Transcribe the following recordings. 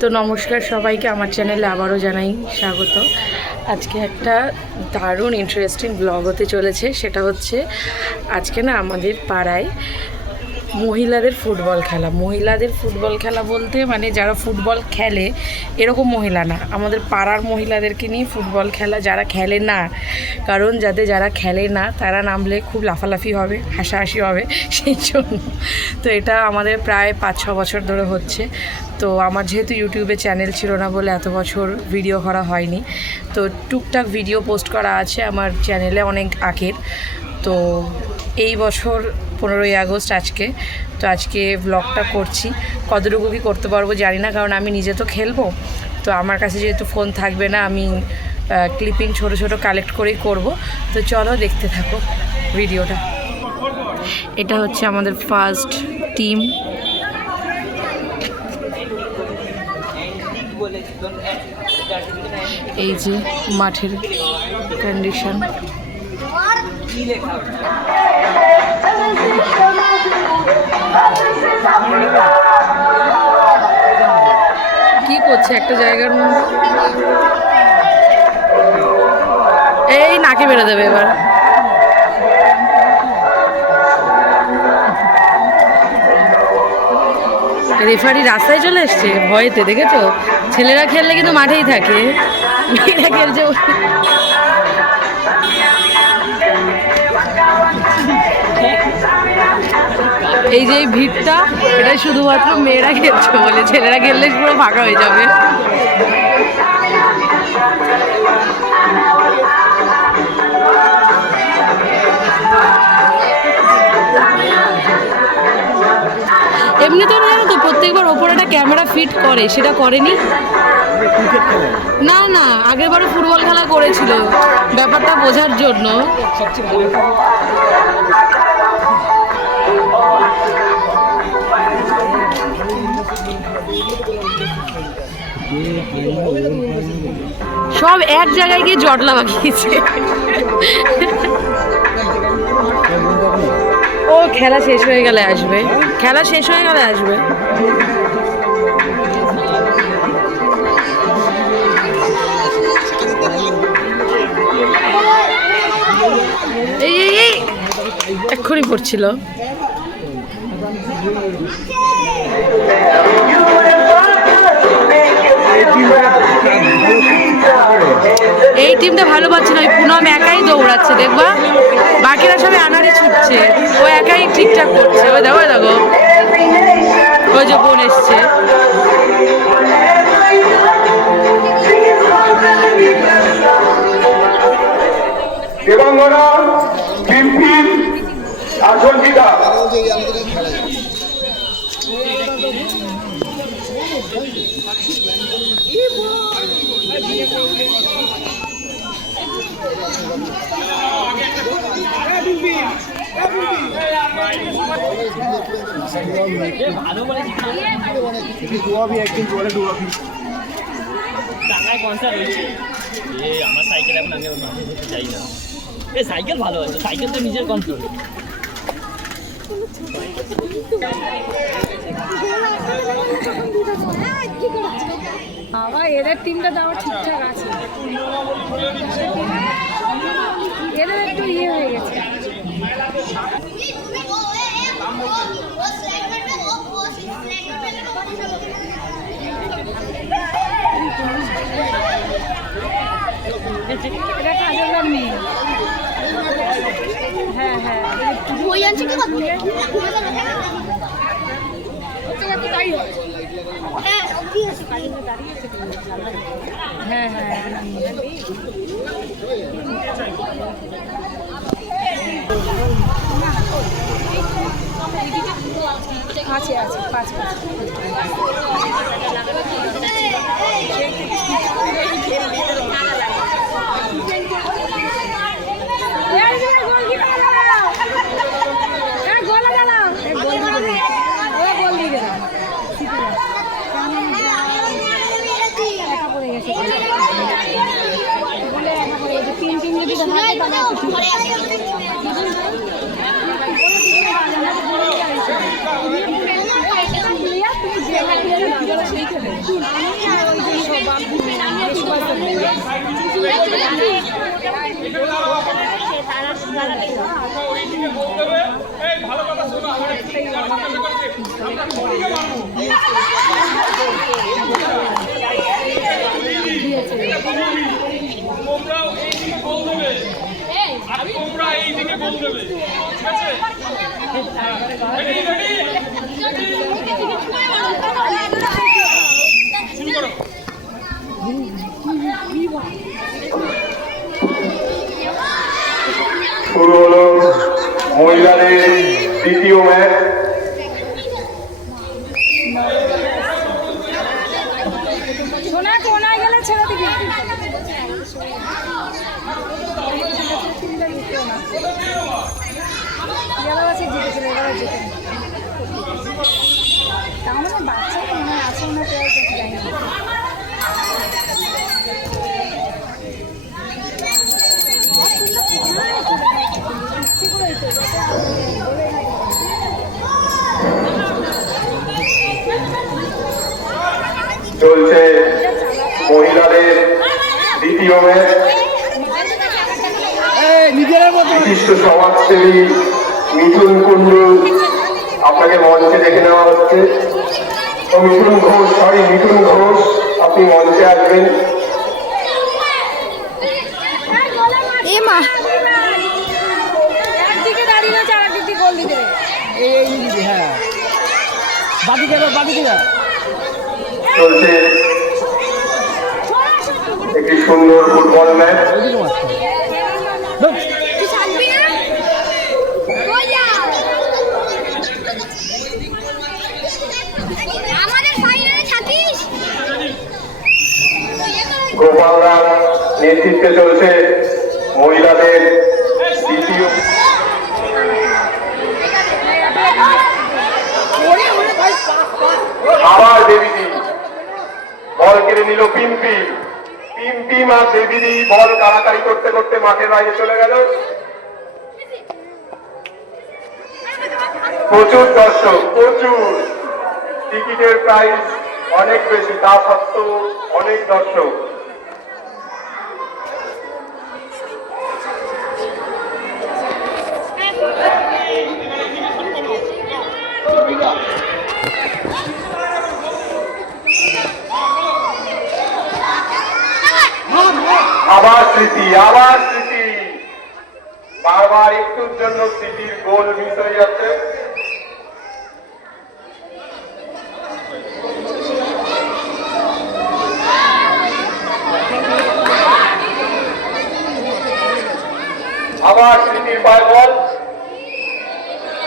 তো নমস্কার সবাইকে, আমার চ্যানেলে আবারও জানাই স্বাগত। আজকে একটা দারুণ ইন্টারেস্টিং ব্লগ হতে চলেছে। সেটা হচ্ছে আজকে না আমাদের পাড়ায় মহিলাদের ফুটবল খেলা বলতে মানে যারা ফুটবল খেলে এরকম মহিলা না, আমাদের পাড়ার মহিলাদেরকে নিয়ে ফুটবল খেলা। যারা খেলে না, কারণ যারা খেলে না তারা নামলে খুব লাফালাফি হবে, হাসাহাসি হবে, সেই জন্য। তো এটা আমাদের প্রায় 5-6 বছর ধরে হচ্ছে। তো আমার যেহেতু ইউটিউবে চ্যানেল ছিল না বলে এত বছর ভিডিও করা হয়নি, তো টুকটাক ভিডিও পোস্ট করা আছে আমার চ্যানেলে অনেক আগের। তো এই বছর 15ই আগস্ট আজকে ব্লগটা করছি। কতটুকু কি করতে পারবো জানি না, কারণ আমি নিজে তো খেলবো। তো আমার কাছে যেহেতু ফোন থাকবে না, আমি ক্লিপিং ছোট ছোট কালেক্ট করেই করব। তো চলো দেখতে থাকো ভিডিওটা। এটা হচ্ছে আমাদের ফার্স্ট টিম। এই যে মাঠের কন্ডিশন। কি করছে একটা জায়গার মধ্যে, এই নাকে বেরো দেবে এবার। রেফারি রাস্তায় চলে এসছে ভয়েতে, দেখেছো? ছেলেরা খেললে কিন্তু মাঠেই থাকে, মেয়েরা খেলছে। এই যে এই ভিড়টা, এটা শুধুমাত্র মেয়েরা খেলছে বলে, ছেলেরা খেললে পুরো ফাঁকা হয়ে যাবে। এমনি তো জানো তো, প্রত্যেকবার ওপরে একটা ক্যামেরা ফিট করে, সেটা করেনি। না না, আগের বারে ফুটবল খেলা করেছিল, ব্যাপারটা বোঝার জন্য। সব এক জায়গায় গিয়ে জটলা বাকিয়েছে। ও খেলা শেষ হয়ে গেলে আসবে, এই এক্ষুনি পড়ছিল। এই টিমটা ভালো পাচ্ছে না, ওই পুনম একাই দৌড়াচ্ছে, দেখবা বাকিরা সবাই আনাড়ি ছুটছে, ও একাই ঠিকঠাক করছে। ওই দেখো ওই যে বোন এসছে। আমার সাইকেল এখন আমি চাই না। এই সাইকেল ভালো আছে, সাইকেল তো নিজের কন্ট্রোল। বাবা এদের টিমটা তো আমার ঠিকঠাক আছে, এদের একটু ইয়ে হয়ে গেছে। এটা কাজের নেই। হ্যাঁ হ্যাঁ, হ্যাঁ হ্যাঁ আছে 5 তুমি শুরু হলো মহিলাদের তৃতীয় ম্যাচ। সোনা কোনায় গেলে ছেড়ে দিবি। গেল বছর জিতেছিল, এবার জিতে তার মানে বাচ্চা মনে হয় আছে না, প্রায় কিছু জানি না। চলছে মহিলাদের দ্বিতীয় ম্যাচ। বিশিষ্ট সমাজসেবী মিঠুন কুণ্ডু আপনাকে মঞ্চে দেখে নেওয়া হচ্ছে। ও মিঠুন ঘোষ, আপনি মঞ্চে আসবেন। একদিকে দাঁড়িয়ে রয়েছে, আর একদিকে গোল দিতে। হ্যাঁ, বাদিকে চলছে একটি সুন্দর ফুটবল ম্যাচ। গোপালদার নেতৃত্বে চলছে মহিলাদের দ্বিতীয়। আবার দেবীদি বল কেড়ে নিল পিম্পি আর দেবীদি বল কাড়াকাড়ি করতে করতে মাঠের বাইরে চলে গেল। প্রচুর দর্শক, প্রচুর, টিকিটের প্রাইস অনেক বেশি, তা সত্ত্বেও অনেক দর্শক। আবার স্মৃতি, বারবার একটুর জন্য স্মৃতির গোল মিস হয়ে যাচ্ছে। আবার স্মৃতির পায় বল,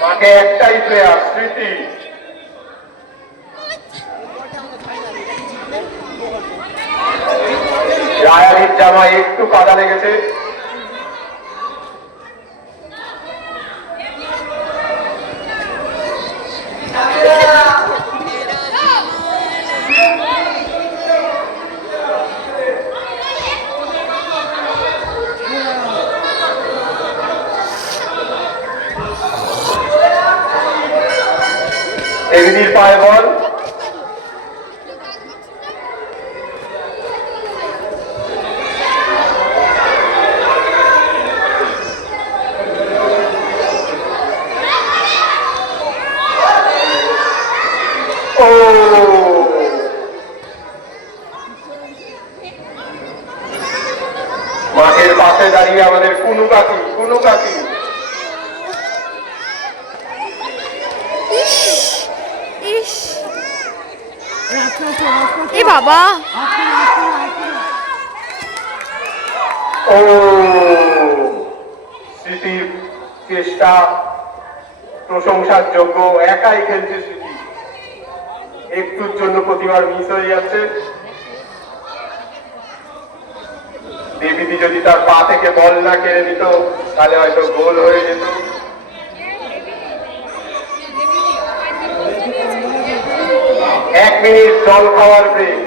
মাঠে একটাই প্লেয়ার স্মৃতি। রায়ালির জামায় একটু কাদা লেগেছে। এমনির পায় বল, মাঠের পাশে দাঁড়িয়ে আমাদের কুনু কাকি এ বাবা, ও স্মৃতির চেষ্টা প্রশংসার যোগ্য, একাই খেলছে স্মৃতি, একটুর জন্য প্রতিবার মিস হয়ে যাচ্ছে। দেবীদি যদি তার পা থেকে বল না কেড়ে নিত তাহলে হয়তো গোল হয়ে যেত। এক মিনিট জল খাওয়ার ব্রেক।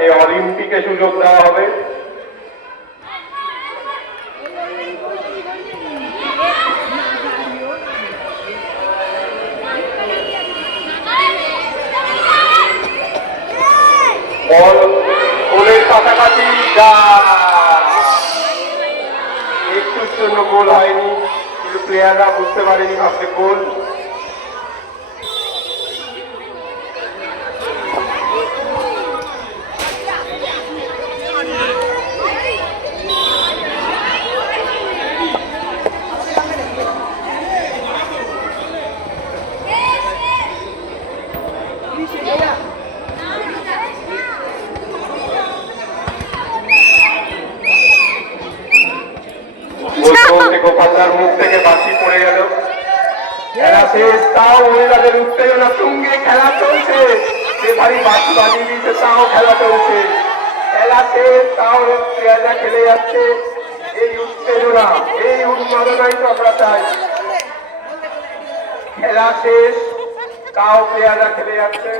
তাকে অলিম্পিকে সুযোগ দেওয়া হবে। বল গোলের কাছাকাছি, একটুর জন্য গোল হয়নি, কিন্তু প্লেয়াররা বুঝতে পারেনি ভাবতে গোল। গোপালদার মুখ থেকে বাঁশি পড়ে গেল। খেলা শেষ, তাও মহিলাদের উত্তেজনা তুঙ্গে খেলা চলছে। রেফারি বাঁশি বাজিয়ে দিয়েছে, তাও খেলা চলছে। খেলা শেষ, তাও প্লেয়াররা খেলে যাচ্ছে। এই উত্তেজনা, এই উন্মাদনাই তো আমরা চাই। খেলা শেষ, তাও প্লেয়াররা খেলে যাচ্ছে।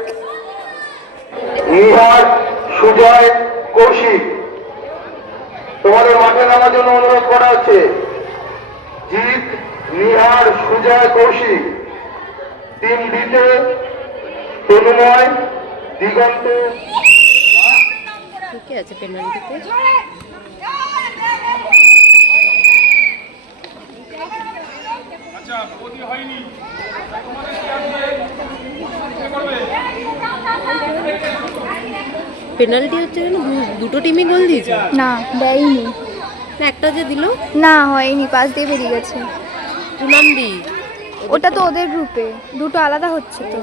নিহার, সুজয়, কৌশিক, তোমাদের মাঠে নামার জন্য অনুরোধ করা হচ্ছে। জিৎ, নিহার, সুজয়, কৌশিক। টিম ডিতে তনুময়, দিগন্ত। ঠিকই আছে পেনাল্টিতে। পেনাল্টি হচ্ছে কেন? দুটো টিমই গোল দিয়েছে না, দেয়নি। না, একটা যে দিল না, হয়নি, পাশ দিয়ে বেরিয়ে গেছে। পুনন্দি। ওটা তো ওদের গ্রুপে, দুটো আলাদা হচ্ছে তো।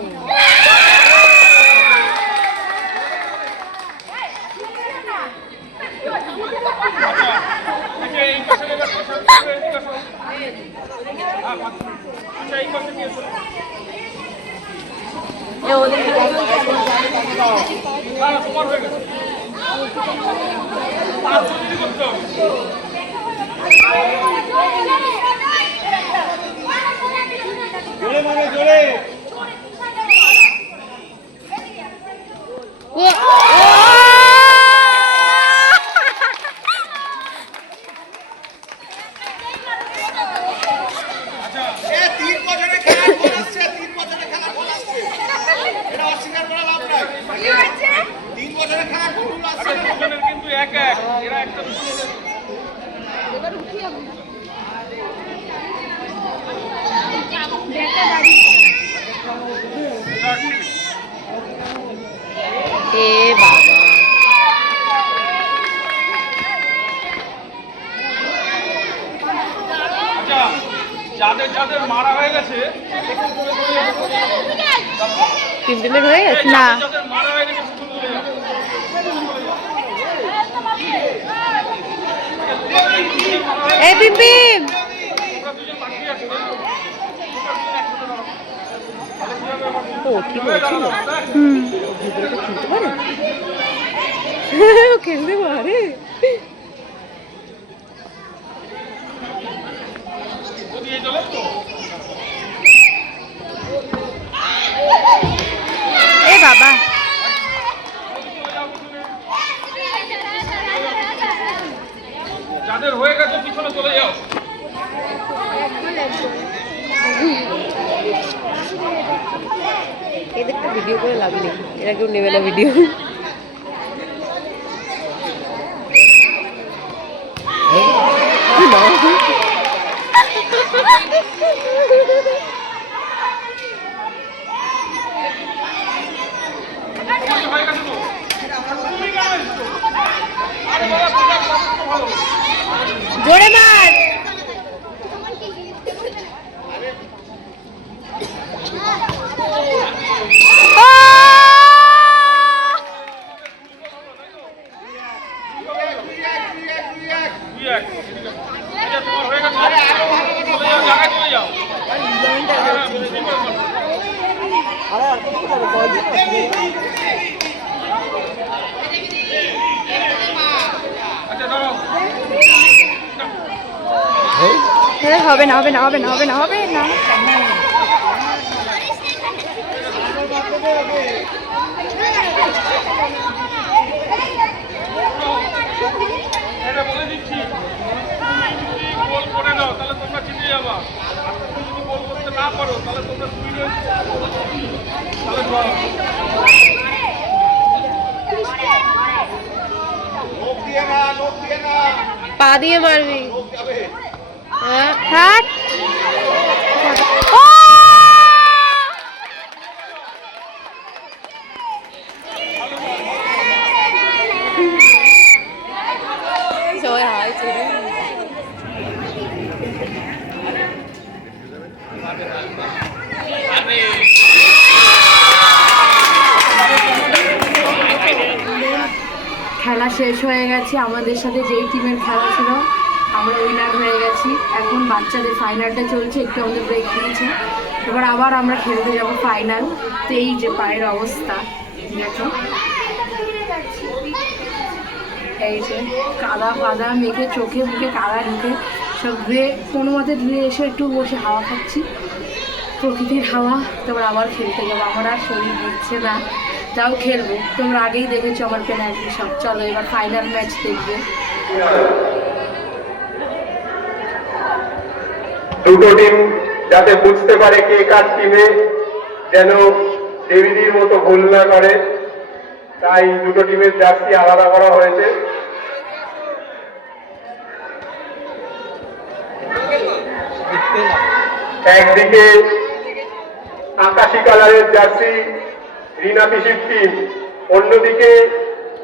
এ বাবা, যাদের যাদের মারা হয়ে গেছে টিম টিমের হয়ে গেছে না, যাদের মারা হয়ে গেছে এই পিম ও কি বলছিল? ভিতরে তো খেলতে পারে। খেলতে পারে। এ বাবা, যাদের হয়ে গেছে পিছনে চলে যাও। এদের তো ভিডিও করে লাভ নেই, এরা কেউ নেবে না ভিডিও। জোরে মার। তোমার হয়ে গেছে, চলে যাও, জায়গায় চলে যাও। আচ্ছা দাঁড়াও। হবে না, হবে না, হবে না, হবে না, হবে না। পা দিয়ে মারবি। হ্যাঁ ও! সবাই হাই ছেড়ে খেলা শেষ হয়ে গেছে। আমাদের সাথে যেই টিমের খেলা ছিল আমরা উইনার হয়ে গেছি। এখন বাচ্চাদের ফাইনালটা চলছে, একটু আমাদের ব্রেক দিয়েছে, এবার আবার আমরা খেলতে যাব ফাইনাল। তো এই যে পায়ের অবস্থা দেখো, এই যে কাদা ফাদা মেখে, চোখে মুখে কাদা ঢুকে সব ধুয়ে কোনো মতে ধুয়ে এসে একটু বসে হাওয়া খাচ্ছি, প্রকৃতির হাওয়া। তারপর আবার খেলতে যাবো। আমার আর শরীর দিচ্ছে না, তাও খেলবো। তোমরা আগেই দেখেছো আমার পেনাল্টি সব। চলো এবার ফাইনাল ম্যাচ দেখবে। দুটো টিম যাতে বুঝতে পারে কে কার টিমে, যেন দেবীদির মতো ভুল না করে, তাই দুটো টিমের জার্সি আলাদা করা হয়েছে। একদিকে আকাশি কালারের জার্সি রিনা পিসির টিম, অন্যদিকে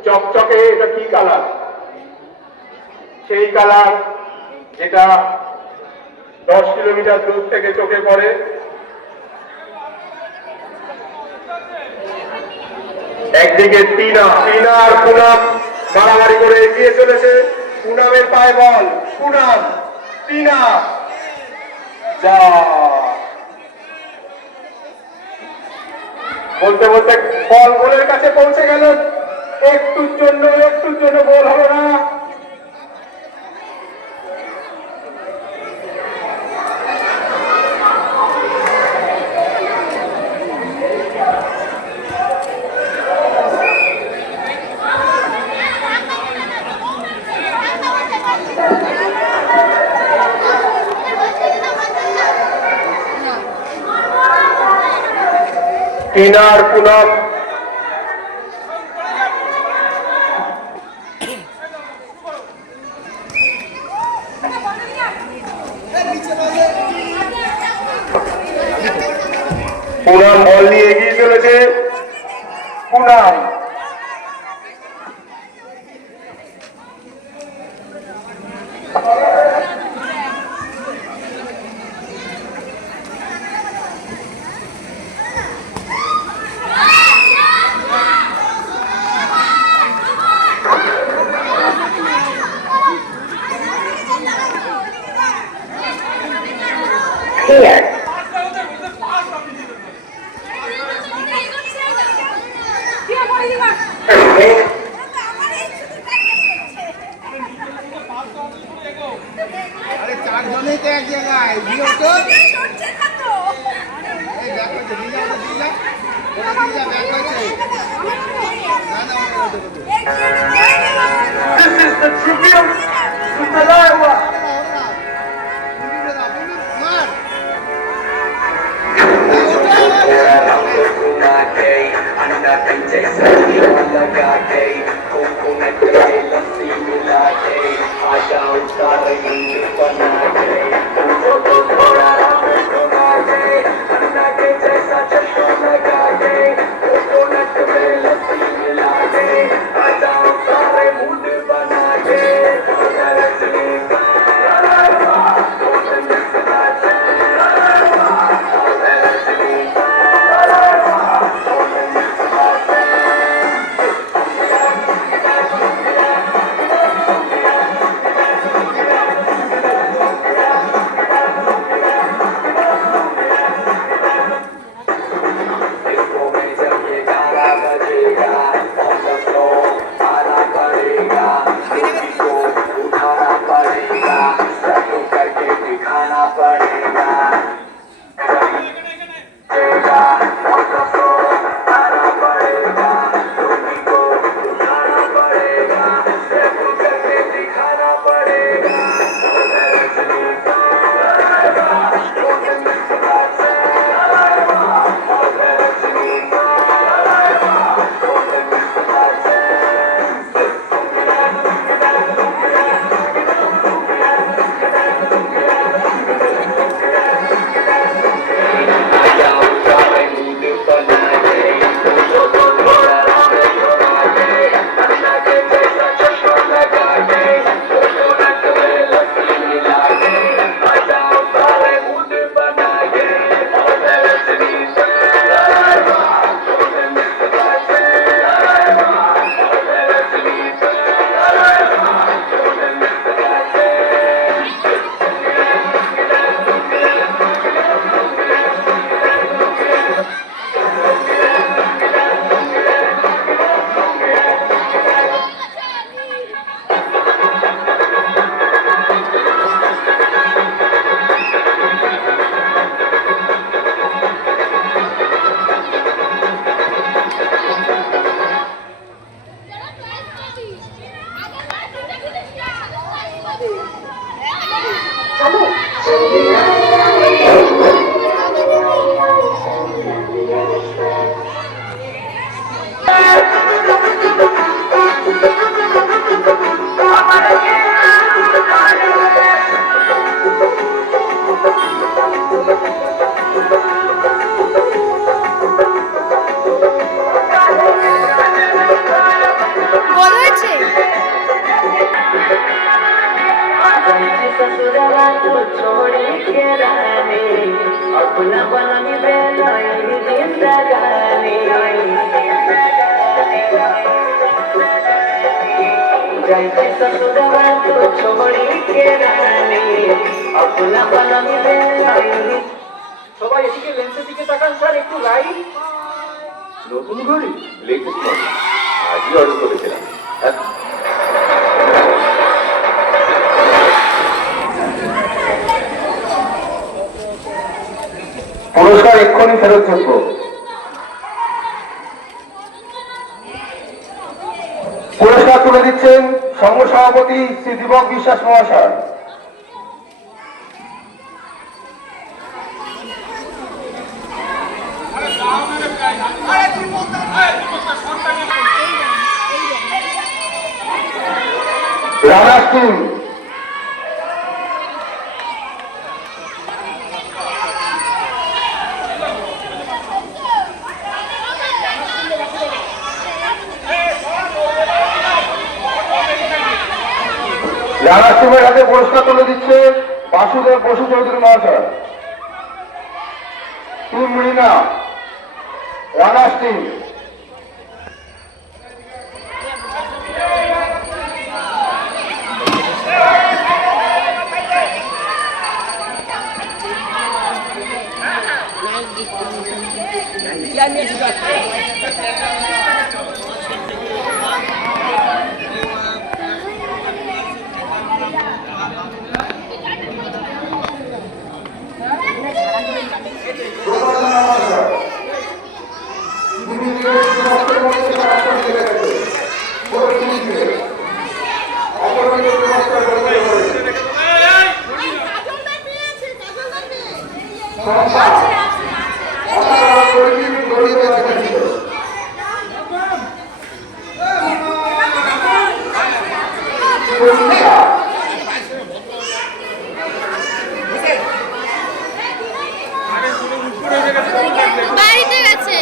চকচকে, এটা কি কালার? সেই কালার যেটা 10 কিলোমিটার দূর থেকে চোখে পড়ে। একদিকে টিনা আর পুনাম মারামারি করে এগিয়ে চলেছে। পুনামের পায়ে বল, পুনাম টিনা যা বলতে বলতে বল গোলের কাছে পৌঁছে গেল। একটুর জন্য গোল হলো না। টিনার পুনাম বল নিয়ে এগিয়ে চলেছে। পুনাম আরে চারজনেই তো এক জায়গায় দিও তো এই দেখো তো দিলা দিলা দিলা ব্যাক হয়েছে না না This is the tribute to Talawa. গোল হয়েছে। সবাই এদিকে লেন্সের দিকে তাকান স্যার, একটু লাইট। নতুন ঘড়ি লেটেস্ট মডেল, আজই অর্ডার করেছিলাম। পুরস্কার এক্ষুনি ফেরতযোগ্য। পুরস্কার তুলে দিচ্ছেন সংঘ সভাপতি শ্রী দীপক বিশ্বাস মহাশয়। রানার্স টিম রানার্স টিমের হাতে পুরস্কার তুলে দিচ্ছে বাসুদেব বসু চৌধুরী মহাশয়। Team Mrina, runners team. বাড়িতে গেছে।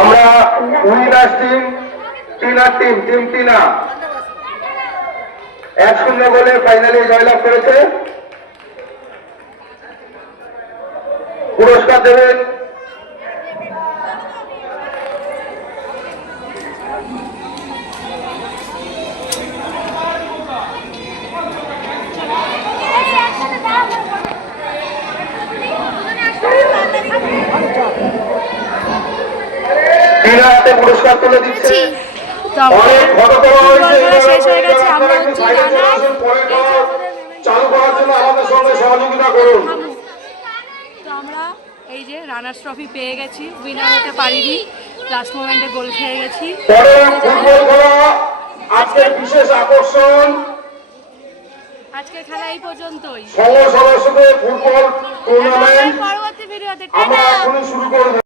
আমরা উইনার্স টিম, টিনার টিম, টিম টিনা 1-0 গোলে ফাইনালে জয়লাভ করেছে। পুরস্কার দেবেন টিনাতে পুরস্কার তুলে দিচ্ছে। অনেক ফটো তোলা হয়েছে, শেষ হয়ে গেছে। আমরা হচ্ছে চালু করার জন্য আমাদের সঙ্গে সহযোগিতা করুন। তো আমরা এই যে রানার্স ট্রফি পেয়ে গেছি, উইনার হতে পারিনি, লাস্ট মোমেন্টে গোল খেয়ে গেছি। পরে ফুটবল খেলা আজকের বিশেষ আকর্ষণ। আজকের খেলা এই পর্যন্তই। সংঘ সদস্যদের ফুটবল টুর্নামেন্ট পরবর্তী ভিডিওতে আমরা এখনই শুরু করব।